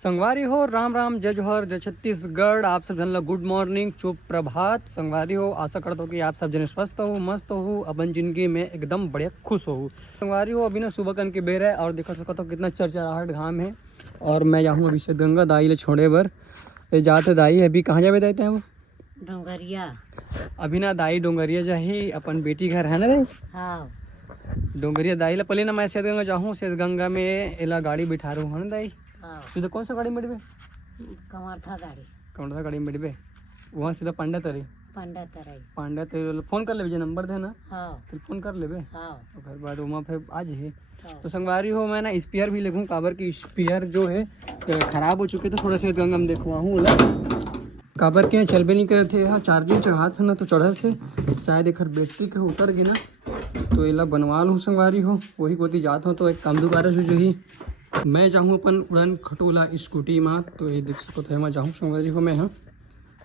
संगवारी हो राम राम जय जोहर जय छत्तीसगढ़। आप सब जन गुड मॉर्निंग शुभ प्रभात। संगवारी हो आशा करता हूँ कि आप सब जन स्वस्थ हो मस्त हो अपन जिंदगी में एकदम बढ़िया खुश हो। संगवारी हो अभी ना सुबह कन के बेर है और देखो सकते हो कितना चरचराहट घाम है। और मैं जाऊँ अभी से गंगा दाई ले छोड़े बर जाते दाई अभी कहाँ जावे देते हैं वो डोंगरिया। अभी ना दाई डोंगरिया जाही अपन बेटी घर है ना दाई। हाँ डोंगरिया दाई ला पहले ना मैं सेठ गंगा जाऊँ सेठ गंगा में एला गाड़ी बिठा रहूँ है ना दाई। हाँ सीधा कौन सा गाड़ी में बैठबे कमर था गाड़ी कौन सा गाड़ी में बैठबे वहाँ सीधा पांडा तरी पंडा तेरे फोन कर लेबे नंबर दे ना हाँ फिर फोन कर लेबे हाँ फिर बाद वहाँ फिर आ जाइए। हाँ। तो संगवारी हो मैं ना स्पेयर भी लिखूँ काबर की स्पेयर जो है खराब हो चुके थे थोड़ा से गंगा में देखवा हूँ काबर के चलबे नहीं करे थे। हाँ चार्जिंग चढ़ा था ना तो चढ़े थे शायद एक बैटरी के उतर गई ना तो एला बनवा लूँ। संगवारी हो वही कोती जात हो तो एक काम दुबारा जो ही मैं जाऊँ अपन उड़न खटोला स्कूटी में तो ये देख सको तो मैं जाऊँ संगवारी हो मैं हाँ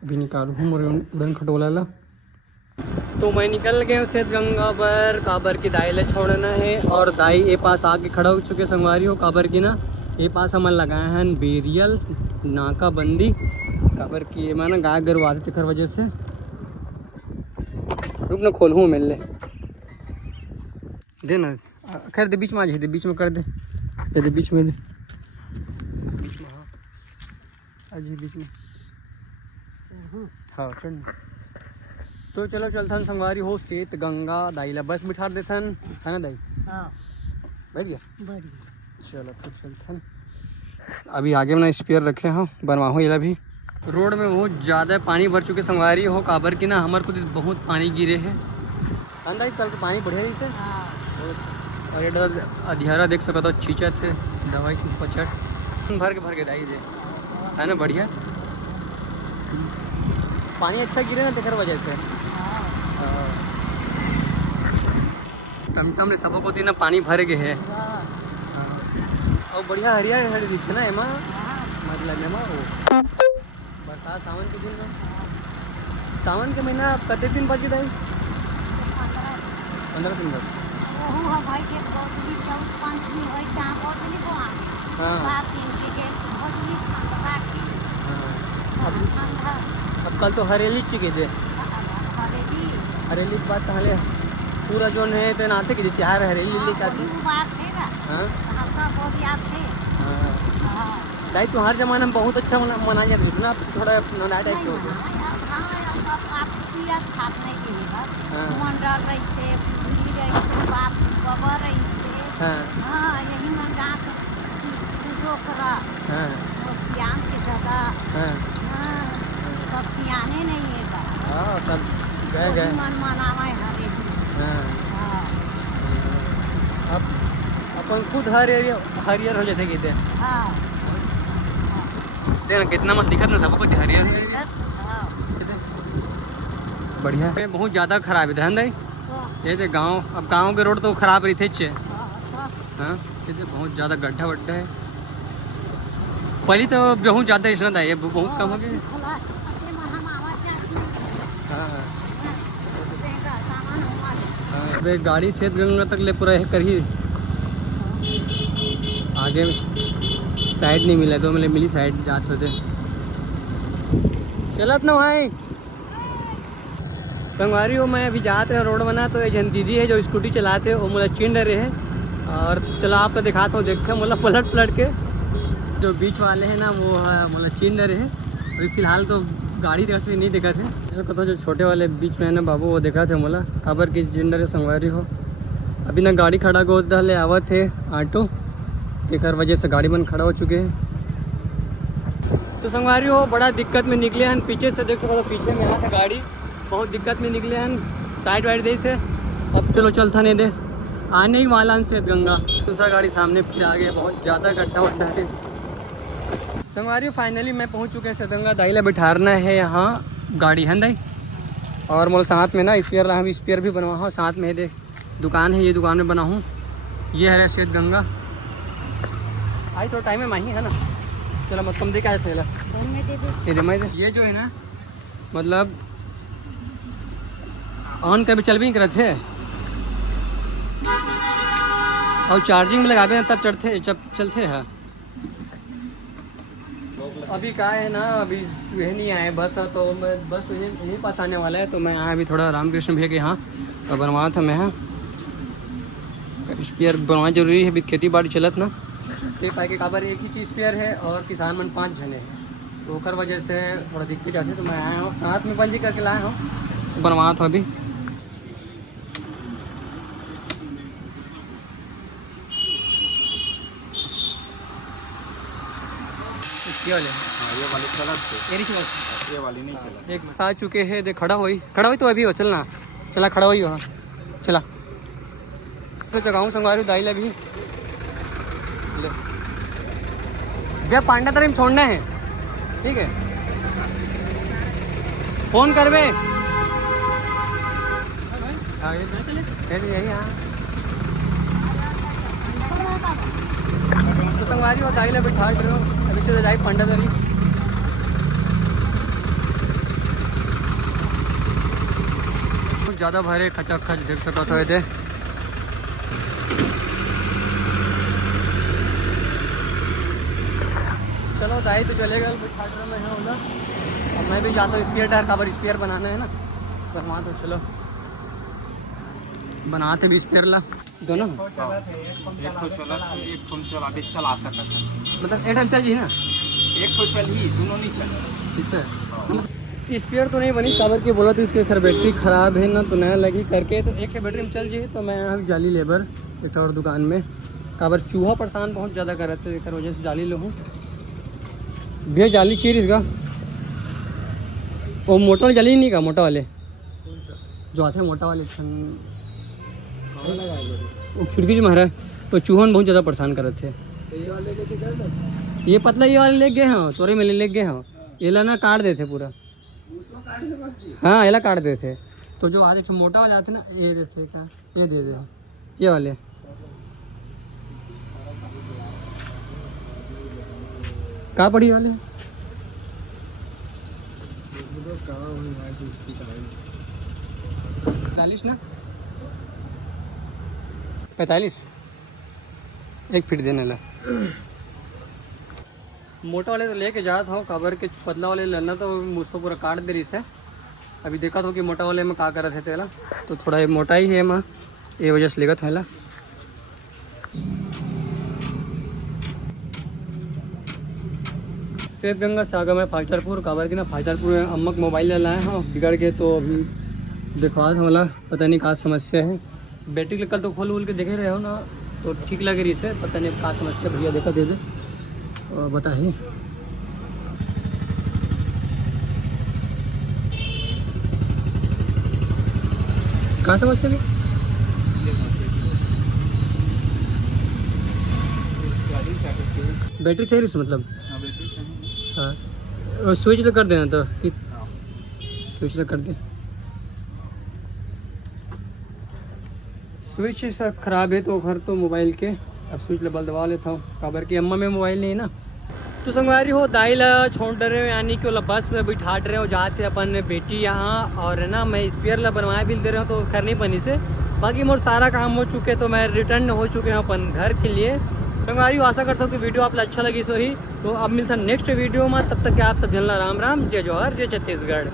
अभी निकालूँ हूँ उड़न खटोला ला। तो मैं निकल गया हूँ सेठ गंगा पर काबर की दाई ले छोड़ना है और दाई ए पास आके खड़ा हो चुके संगवारी हो काबर की ना ये पास हमन लगाए हैं बेरियल नाकाबंदी काबर की मैं ना गाय गरु आते कर वजह से रुक ना खोलूँ मिल ले दे ना खैर दे बीच में आ जाए दे बीच में कर दे दे बीच में दे बीच में हाँ आ जाइए बीच में हाँ चल तो चलो चलथन संगवारी हो सेठ गंगा दाई ला बस बिठा देथन है ना दाई। हाँ बैठ गया बढ़िया। चलो फिर चलथन अभी आगे में ना स्पेयर रखे हाँ बनवाओ ये भी। रोड में बहुत ज़्यादा पानी भर चुके संगवारी हो काबर की ना हमारे को बहुत पानी गिरे है अंदाज कल तो पानी बढ़िया ही से हाँ और ये अधियारा देख सको तो छींचा थे दवाई से पचट भर के दाई दे है ना बढ़िया पानी अच्छा गिरे ना तेकर वजह से टमटम ने सबको को ना पानी भर गए है और बढ़िया हरिया हरी दिखे ना एमा मतलब एमा वो बरसात सावन के दिन में सावन के महीना कते दिन बच गए 15 दिन बस अब कल तो हरेली चिके दे हरेली की बात पहले पूरा जो है तो नाते की त्योहार हरेली ले जाती दाई तो हर जमाना में बहुत अच्छा मनाया जाता है ना थोड़ा नया टाइप के हो गया सब सियाने नहीं है हाँ सब गए गए मन मनावा हरे अब अपन खुद हरियर हो जाते कहते हाँ देख कितना मस्त दिखत ना सबको हरियर बढ़िया है बहुत ज़्यादा खराब है ध्यान दाई ये थे गांव अब गांव के रोड तो खराब रही थे हाँ ये बहुत ज़्यादा गड्ढा वड्ढा है पहले तो बहुत ज़्यादा रिश्ना था ये बहुत कम हो गया हाँ गाड़ी सेठ गंगा तक ले पूरा कर ही आगे साइड नहीं मिला तो मतलब मिली साइड जात होते चलत ना भाई संगवारी हो मैं अभी जाते हैं रोड बना तो एक दीदी है जो स्कूटी चलाते वो मुझे चिंड रहे है और चला आपको दिखाता हूँ देखे मतलब पलट के जो बीच वाले हैं ना वो मतलब चिंड रहे है अभी फिलहाल तो गाड़ी से नहीं देखा थे जैसे कतो जो छोटे वाले बीच में है ना बाबू वो देखा थे मोला खबर की चिंड है संगवारी हो अभी ना गाड़ी खड़ा को डाले आवत थे ऑटो तेकर वजह से गाड़ी बंद खड़ा हो चुके हैं। तो संगवारी हो बड़ा दिक्कत में निकले हैं पीछे से देख सको तो पीछे में यहाँ था गाड़ी बहुत दिक्कत में निकले हैं साइड वाइड दे से अब चलो चलता नहीं दे आने ही वाला से गंगा दूसरा गाड़ी सामने फिर आ गया बहुत ज़्यादा गड्ढा वड्ढा है। संगवारी फाइनली मैं पहुंच चुके हैं गंगा दाई ला बिठारना है यहाँ गाड़ी है दाई और मोल साथ में ना स्पेयर रहा स्पेयर भी बनवा हूँ साथ में देख दुकान है ये दुकान में बना हूँ ये है सेठ गंगा आई तो टाइम में माही है ना चलो मत कम दे क्या है ये जो है ना मतलब ऑन कर भी चल भी नहीं करे थे और चार्जिंग में लगावे तब चढ़ते जब चलते हैं अभी क्या है ना, अभी सुबह नहीं आए बस, तो मैं बस यहीं पास आने वाला है, तो मैं आया अभी थोड़ा रामकृष्ण भैया के यहाँ तो बनवाया था मैं। स्पेयर बनवाना जरूरी है, अभी खेती बाड़ी चलत ना, ते पाए के काबर एक ही चीज़ स्पेयर है और किसान मन 5 जने हैं, तो ओकर वजह से थोड़ा दिक्कत जाती है, तो मैं आया हूँ साथ में पंजी करके लाया हूँ, बनवाया था अभी। ये वाले ये वाले चला थे, ये ये वाली नहीं चला। एक आ चुके हैं, देख खड़ा हुई तो अभी हो चलना, चला खड़ा हुई हो, चला तो जगाऊँ संगवारी दाई अभी भैया पांडा तरीम छोड़ना है, ठीक है फोन कर बे यही। हाँ तो संगवारी और दाई बिठा रहे हो, अभी से जाए पांडा तरी कुछ ज़्यादा भरे खचाखच देख सकते हो थे। चलो दाई तो चलेगा, बिठा मैं है उधर, अब मैं भी जाता हूँ स्पेयर टायर काबर स्पेयर बनाना है ना, बनवा तो चलो बनाते भी स्पेयर ला दोनों। एक तो चला था, एक तो चला, अभी चला सकता था, मतलब एक टाइम चाहिए ना, एक तो चल ही, दोनों नहीं चला। ठीक है स्पेयर तो नहीं बनी काबर के बोला तो इसके खैर बैटरी ख़राब है ना, तो नया लगी करके, तो एक के बैटरी में चल जाइए। तो मैं यहाँ जाली लेबर एक और दुकान में काबर चूहा परेशान बहुत ज़्यादा कर रहे थे, एक वजह से जाली लो हूँ भैया। जाली चाहिए इसका, वो मोटा वाली जाली नहीं का, मोटा वाले जो आते हैं मोटा वाले वो खिड़की जो मारा है, वो चूहन बहुत ज़्यादा परेशान कर रहे थे। ये पतला ये वाले ले गए हैं, तोरे में ले गए हैं, ये ला ना काट देते पूरा, हाँ ये काट देते। तो जो आज एक मोटा वाले आते ना, ये देते क्या, ये दे दे ये वाले। कहाँ पड़ी वाले 45 ना, 45 1 फीट देने ला। मोटा वाले तो लेके जाता हूँ काबर के पतला वाले लेना तो मुझको पूरा काट दे रही से। अभी देखा था कि मोटा वाले में का कर रहे थे तेला, तो थोड़ा ये मोटा ही है माँ, ये वजह से लेगा था। सेठ गंगा सागर में फाइटरपुर काबर की ना, फाइटरपुर में अम्मक मोबाइल ले लाए हैं बिगड़ के, तो अभी दिखवा था वाला, पता नहीं कहाँ समस्या है। बैटरी कल तो खोल के देखे रहे हो ना, तो ठीक लगे रही से, पता नहीं कहाँ समस्या, भैया देखा दे दे और बताइए। कहाँ समस्या भी बैटरी सही रही मतलब, हाँ स्विच तो कर देना, तो कि स्विच तो कर दे। स्विच सब ख़राब है तो घर तो मोबाइल के, अब स्विच लेवल दबा लेता हूँ काबर की अम्मा में मोबाइल नहीं है ना। तो संगवारी हो दाई ला छोड़ रहे हो, यानी कि वो बस बिठा रहे हो, जाते अपन बेटी यहाँ, और ना मैं स्पेयर ला बनवाया भी दे रहा हूँ, तो करनी पनी से बाकी मोर सारा काम हो चुके, तो मैं रिटर्न हो चुके हैं अपन घर के लिए। संगवारी आशा करता हूँ कि वीडियो आप अच्छा लगी सो ही, तो अब मिलता नेक्स्ट वीडियो में, तब तक के आप सब जनला राम राम, जय जौहर जय छत्तीसगढ़।